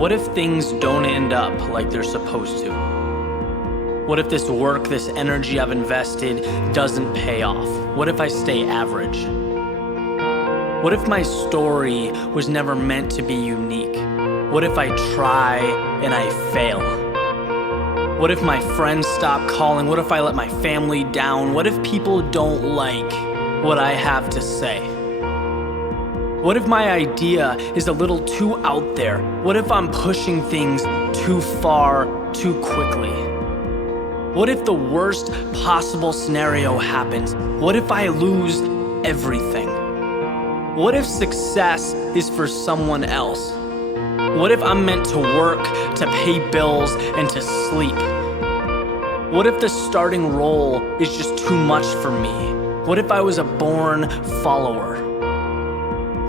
What if things don't end up like they're supposed to? What if this work, this energy I've invested doesn't pay off? What if I stay average? What if my story was never meant to be unique? What if I try and I fail? What if my friends stop calling? What if I let my family down? What if people don't like what I have to say? What if my idea is a little too out there? What if I'm pushing things too far, too quickly? What if the worst possible scenario happens? What if I lose everything? What if success is for someone else? What if I'm meant to work, to pay bills, and to sleep? What if the starting role is just too much for me? What if I was a born follower?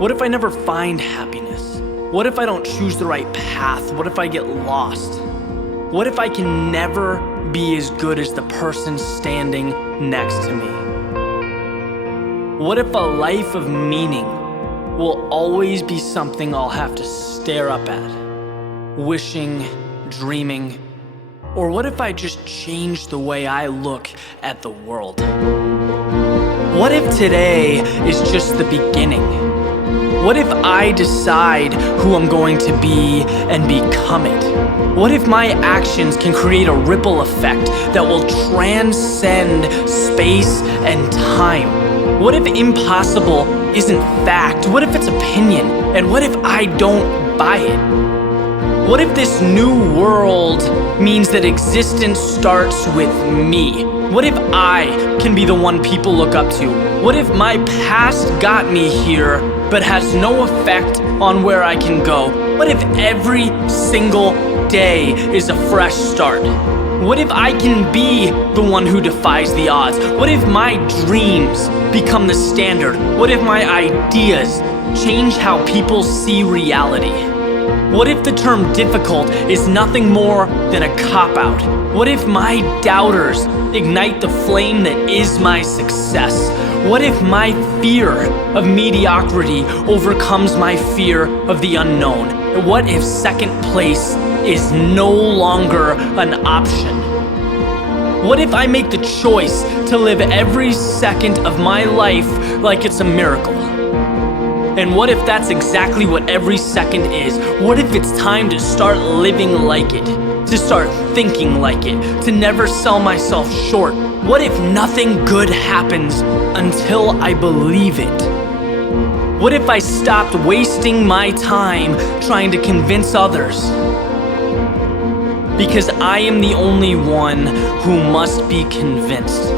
What if I never find happiness? What if I don't choose the right path? What if I get lost? What if I can never be as good as the person standing next to me? What if a life of meaning will always be something I'll have to stare up at, wishing, dreaming? Or what if I just change the way I look at the world? What if today is just the beginning? What if I decide who I'm going to be and become it? What if my actions can create a ripple effect that will transcend space and time? What if impossible isn't fact? What if it's opinion? And what if I don't buy it? What if this new world means that existence starts with me? What if I can be the one people look up to? What if my past got me here but has no effect on where I can go? What if every single day is a fresh start? What if I can be the one who defies the odds? What if my dreams become the standard? What if my ideas change how people see reality? What if the term difficult is nothing more than a cop-out? What if my doubters ignite the flame that is my success? What if my fear of mediocrity overcomes my fear of the unknown? What if second place is no longer an option? What if I make the choice to live every second of my life like it's a miracle? And what if that's exactly what every second is? What if it's time to start living like it? To start thinking like it? To never sell myself short? What if nothing good happens until I believe it? What if I stopped wasting my time trying to convince others? Because I am the only one who must be convinced.